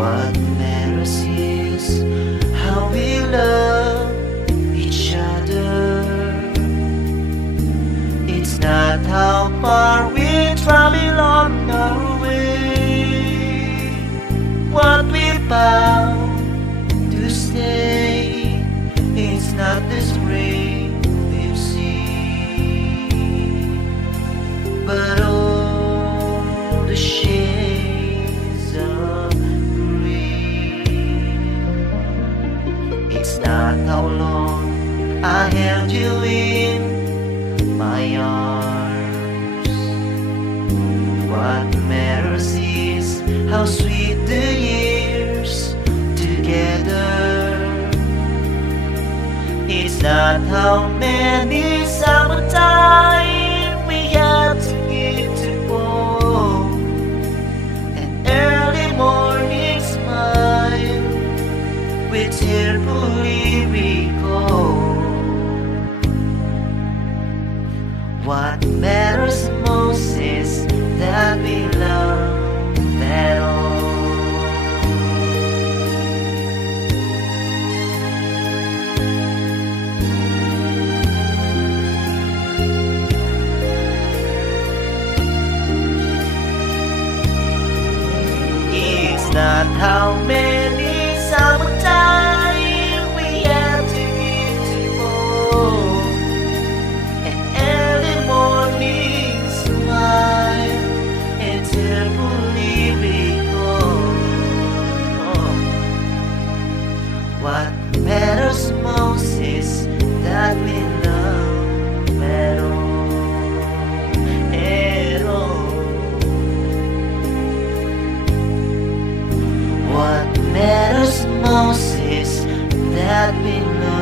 What matters is how we love each other. It's not how far we travel on our way. What we found to stay, it's not the spring we've seen, but all the shades of green. It's not how long I held you in my arms. What matters is how sweet the years together. It's not how many summertime we had to give to fall, an early morning smile we tearfully recall. What matters most is that we love at all. It's not how many summertime we had to give to fall, an early morning smile and tearfully recall. What matters most is that we love at all, at all. What matters most is that we love